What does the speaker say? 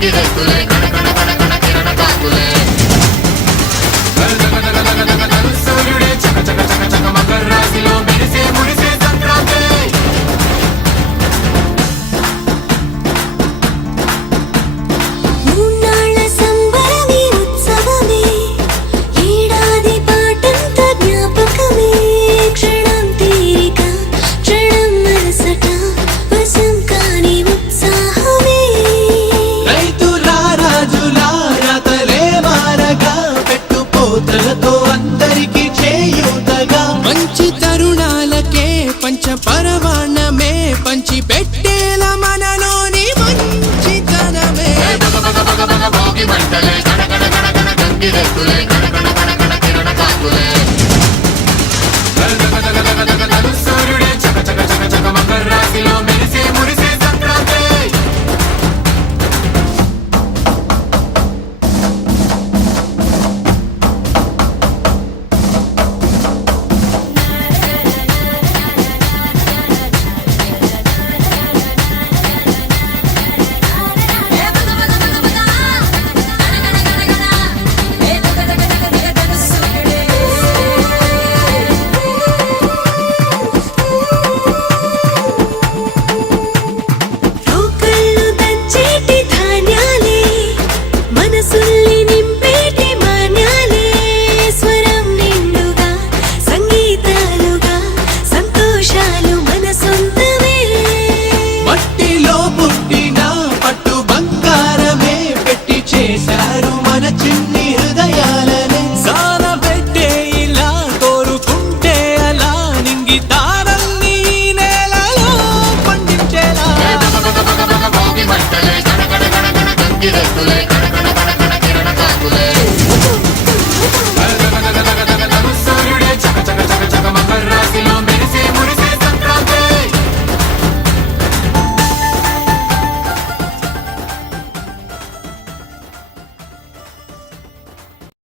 గంగిరెద్దులే కణ కణ కణ కణ కిరణ కాకులే సూర్యుడే చక చక చక చక మకర రాశిలో మెరిసే మురిసే సంక్రాంతి మూన్నాళ్ళ సంబరమే ఉత్సవమే ఏడాది పాటంత జ్ఞాపకమే క్షణం తీరిక క్షణం మనసట వశం కాని ఉత్సాహమే రైతులా రాజులా రాతలే మారగా పెట్టుపోతలతో అందరికీ చేయూతగా మంచి తరుణాలకే పంచ పరవాణమే పంచి పెట్టేల మనలోని మంచితనమే భోగి మంటలే కణ కణ కణ కణ గంగిరెద్దులే కణ కణ కణ కణ కిరణ కాకులే సూర్యుడే చక చక చక చక మకర రాశిలో మెరిసే మురిసే సంక్రాంతి రోకళ్ళు దంచేటి ధాన్యాలే మనసుల్ని నింపేటి మాన్యాలే స్వరం నిండుగా సంగీతాలుగా సంతోషాలు మన సొంతమే మట్టిలో పుట్టిన పట్టు బంగారమే పెట్టి చేశారు మన చిన్ని హృదయాలనే సాన పెట్టే ఇలా కోరుకుంటే అలా నింగి తారల్ని నేలలో పండించేలా భోగి మంటలే కణ కణ కణ కణ గంగిరెద్దులే కణ